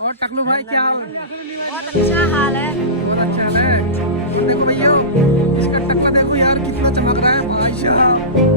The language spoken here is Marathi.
और टकलू भाई क्या हाल? बहुत अच्छा हाल है। बहुत अच्छा है। और देखो भैया, इसका टकला देखो यार कितना चमक रहा है भाई साहब।